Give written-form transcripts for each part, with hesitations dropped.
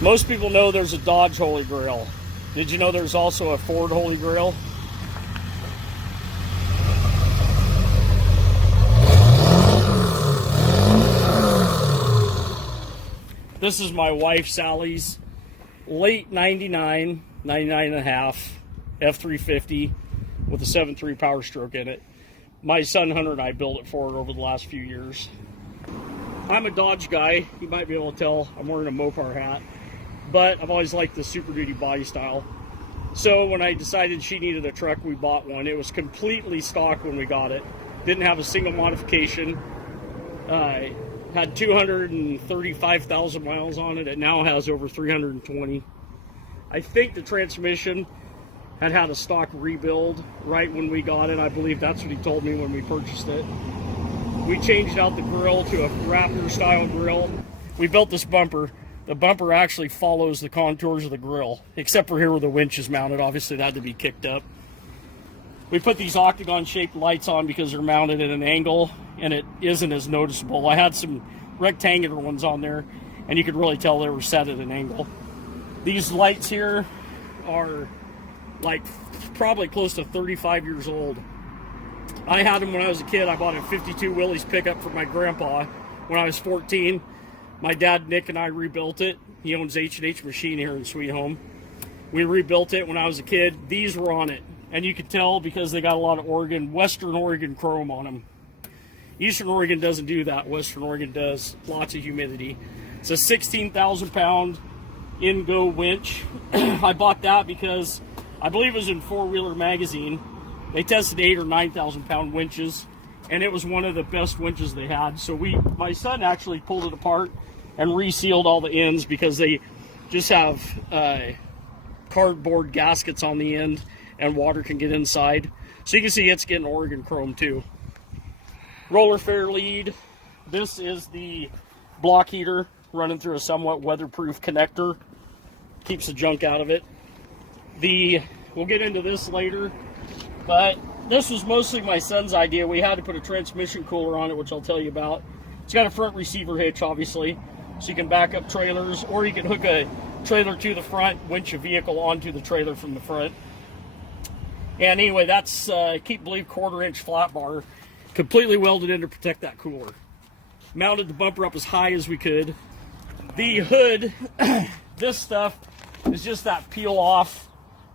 Most people know there's a Dodge Holy Grail. Did you know there's also a Ford Holy Grail? This is my wife Sally's late 99 and a half F350 with a 7.3 powerstroke in it. My son Hunter and I built it for her over the last few years. I'm a Dodge guy. You might be able to tell I'm wearing a Mopar hat, but I've always liked the Super Duty body style. So when I decided she needed a truck, we bought one. It was completely stock when we got it. Didn't have a single modification. Had 235,000 miles on it. It now has over 320. I think the transmission had a stock rebuild right when we got it. I believe that's what he told me when we purchased it. We changed out the grill to a Raptor style grill. We built this bumper. The bumper actually follows the contours of the grill, except for here where the winch is mounted. Obviously that had to be kicked up. We put these octagon shaped lights on because they're mounted at an angle and it isn't as noticeable. I had some rectangular ones on there and you could really tell they were set at an angle. These lights here are like probably close to 35 years old. I had them when I was a kid. I bought a 52 Willys pickup for my grandpa when I was 14. My dad, Nick, and I rebuilt it. He owns H&H Machine here in Sweet Home. We rebuilt it when I was a kid. These were on it. And you could tell because they got a lot of Western Oregon chrome on them. Eastern Oregon doesn't do that. Western Oregon does. Lots of humidity. It's a 16,000 pound in-go winch. I bought that because I believe it was in Four Wheeler magazine. They tested 8,000 or 9,000 pound winches, and it was one of the best winches they had. So my son actually pulled it apart and resealed all the ends because they just have cardboard gaskets on the end and water can get inside. So you can see it's getting Oregon chrome too. Roller fair lead. This is the block heater running through a somewhat weatherproof connector. Keeps the junk out of it. We'll get into this later, but this was mostly my son's idea. We had to put a transmission cooler on it, which I'll tell you about. It's got a front receiver hitch, obviously, so you can back up trailers, or you can hook a trailer to the front, winch a vehicle onto the trailer from the front. And anyway, that's keep believe 1/4 inch flat bar, completely welded in to protect that cooler. Mounted the bumper up as high as we could. The hood, this stuff is just that peel off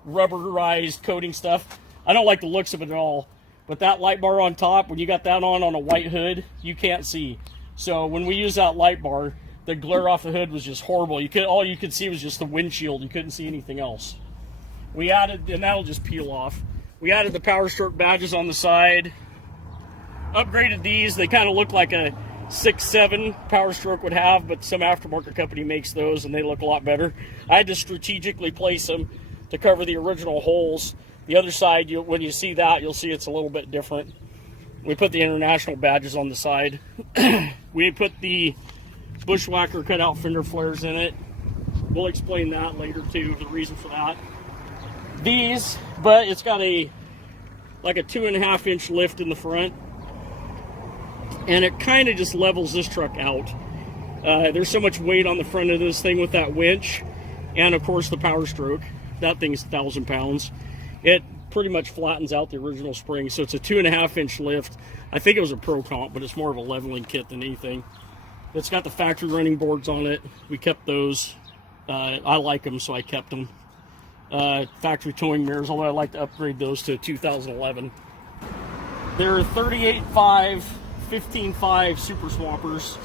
rubberized coating stuff. I don't like the looks of it at all, but that light bar on top, when you got that on a white hood, you can't see. So when we used that light bar, the glare off the hood was just horrible. All you could see was just the windshield. You couldn't see anything else. We added, and that'll just peel off. We added the powerstroke badges on the side. Upgraded these. They kind of look like a 6.7 powerstroke would have, but some aftermarket company makes those and they look a lot better. I had to strategically place them to cover the original holes. The other side, when you see that, you'll see it's a little bit different. We put the international badges on the side. We put the Bushwhacker cutout fender flares in it. We'll explain that later too, the reason for that. But it's got like a 2.5 inch lift in the front, and it kind of just levels this truck out. There's so much weight on the front of this thing with that winch, and of course the powerstroke. That thing's 1,000 pounds. It pretty much flattens out the original spring, so it's a 2.5 inch lift. I think it was a Pro Comp, but it's more of a leveling kit than anything. It's got the factory running boards on it. We kept those. I like them, so I kept them. Factory towing mirrors, although I'd like to upgrade those to 2011. They're 38.5, 15.5 Super Swampers.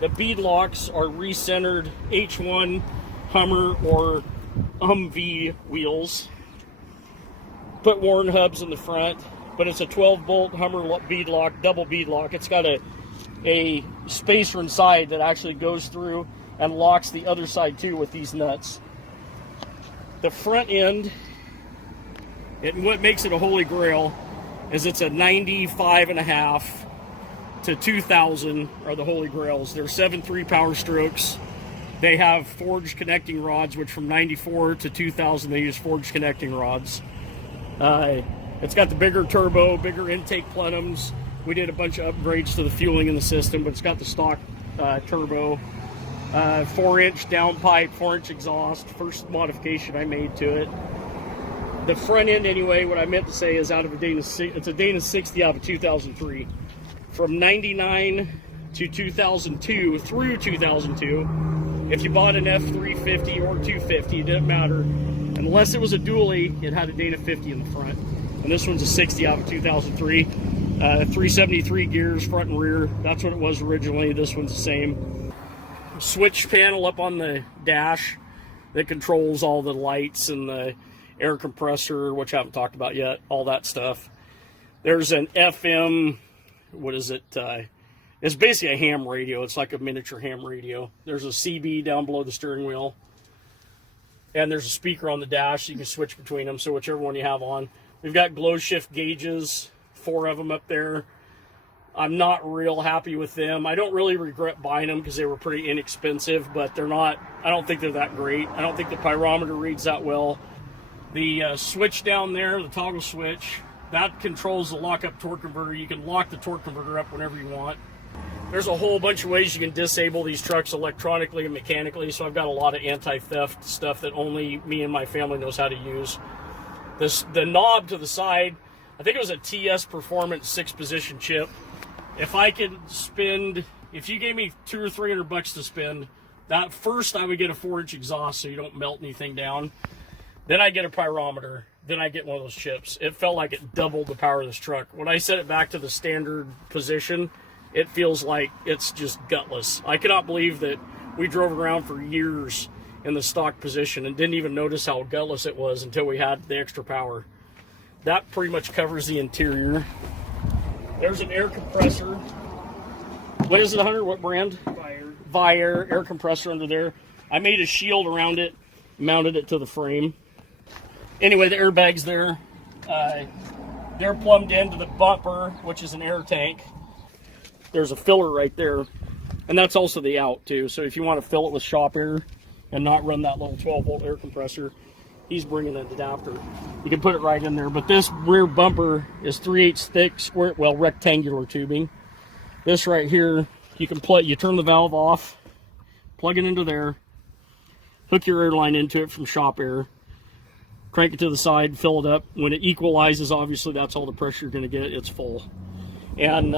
The bead locks are recentered H1 Hummer or Humvee wheels. Put Warren hubs in the front, but it's a 12-bolt Hummer bead lock, double bead lock. It's got a spacer inside that actually goes through and locks the other side too with these nuts. The front end, what makes it a holy grail is it's a 95.5 to 2000 are the holy grails. They're 7.3 power strokes. They have forged connecting rods, which from 94 to 2000 they use forged connecting rods. It's got the bigger turbo, bigger intake plenums. We did a bunch of upgrades to the fueling in the system, but it's got the stock turbo. 4-inch downpipe, 4-inch exhaust. First modification I made to it. The front end, anyway, what I meant to say is out of a Dana, it's a Dana 60 out of 2003. From 99 to 2002, through 2002, if you bought an F350 or 250, it didn't matter. Unless it was a dually, it had a Dana 50 in the front. And this one's a 60 out of 2003. 373 gears, front and rear. That's what it was originally. This one's the same. Switch panel up on the dash that controls all the lights and the air compressor, which I haven't talked about yet, all that stuff. There's an FM, what is it? It's basically a ham radio. It's like a miniature ham radio. There's a CB down below the steering wheel. And there's a speaker on the dash. You can switch between them, so whichever one you have on. We've got glow shift gauges, 4 of them up there. I'm not real happy with them. I don't really regret buying them because they were pretty inexpensive, but they're not, I don't think they're that great. I don't think the pyrometer reads that well. The switch down there, the toggle switch, that controls the lock-up torque converter. You can lock the torque converter up whenever you want. There's a whole bunch of ways you can disable these trucks electronically and mechanically, so I've got a lot of anti-theft stuff that only me and my family knows how to use. The knob to the side, I think it was a TS Performance 6-position chip. If I could spend, if you gave me $200 or $300 to spend, that first I would get a 4-inch exhaust so you don't melt anything down. Then I get a pyrometer. Then I get one of those chips. It felt like it doubled the power of this truck. When I set it back to the standard position, it feels like it's just gutless. I cannot believe that we drove around for years in the stock position and didn't even notice how gutless it was until we had the extra power. That pretty much covers the interior. There's an air compressor. What is it, Hunter? What brand? Viair air compressor under there. I made a shield around it, mounted it to the frame. Anyway, the airbag's there. They're plumbed into the bumper, which is an air tank. There's a filler right there, and that's also the out too. So if you want to fill it with shop air and not run that little 12-volt air compressor, he's bringing an adapter. You can put it right in there. But this rear bumper is 3/8 thick, square, well, rectangular tubing. This right here, you can you turn the valve off, plug it into there, hook your air line into it from shop air, crank it to the side, fill it up. When it equalizes, obviously that's all the pressure you're going to get. It's full. And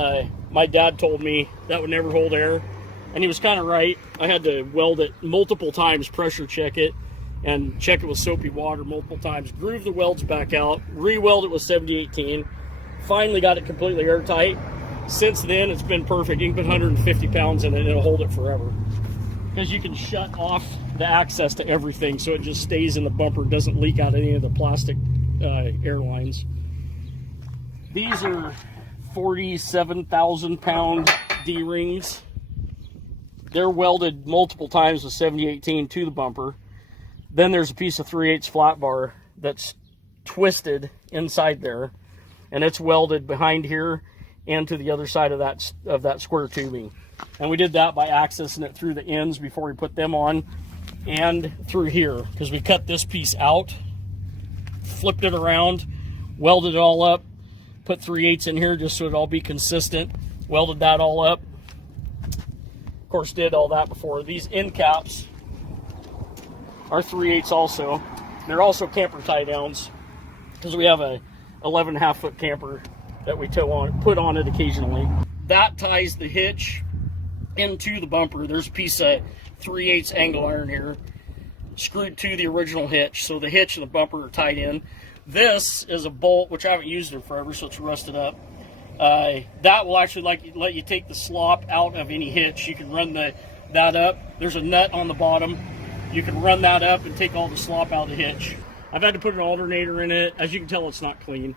my dad told me that would never hold air, and he was kind of right. I had to weld it multiple times, pressure check it, and check it with soapy water multiple times, groove the welds back out, re-weld it with 7018, finally got it completely airtight. Since then, it's been perfect. You can put 150 pounds in it, and it'll hold it forever. Because you can shut off the access to everything, so it just stays in the bumper, doesn't leak out any of the plastic air lines. These are 47,000 pound D-rings. They're welded multiple times with 7018 to the bumper. Then there's a piece of 3/8 flat bar that's twisted inside there, and it's welded behind here and to the other side of that square tubing. And we did that by accessing it through the ends before we put them on, and through here, because we cut this piece out, flipped it around, welded it all up, put 3/8 in here just so it'd all be consistent, welded that all up. Of course, did all that before. These end caps are 3/8 also. They're also camper tie downs, because we have a 11.5 foot camper that we put on it occasionally. That ties the hitch into the bumper. There's a piece of 3/8 angle iron here screwed to the original hitch, so the hitch and the bumper are tied in. This is a bolt, which I haven't used in forever, so it's rusted up. That will actually let you take the slop out of any hitch. You can run that up. There's a nut on the bottom. You can run that up and take all the slop out of the hitch. I've had to put an alternator in it. As you can tell, it's not clean.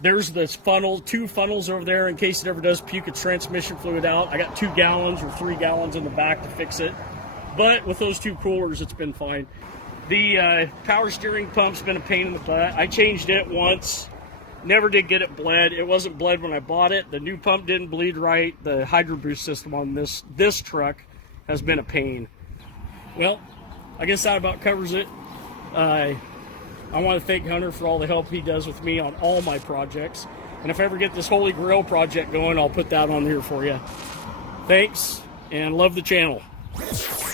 There's this funnel, 2 funnels over there in case it ever does puke its transmission fluid out. I got 2 gallons or 3 gallons in the back to fix it. But with those 2 coolers, it's been fine. The power steering pump's been a pain in the butt. I changed it once. Never did get it bled. It wasn't bled when I bought it. The new pump didn't bleed right. The hydro boost system on this truck has been a pain. Well, I guess that about covers it. I want to thank Hunter for all the help he does with me on all my projects. And if I ever get this Holy Grail project going, I'll put that on here for you. Thanks, and love the channel. you.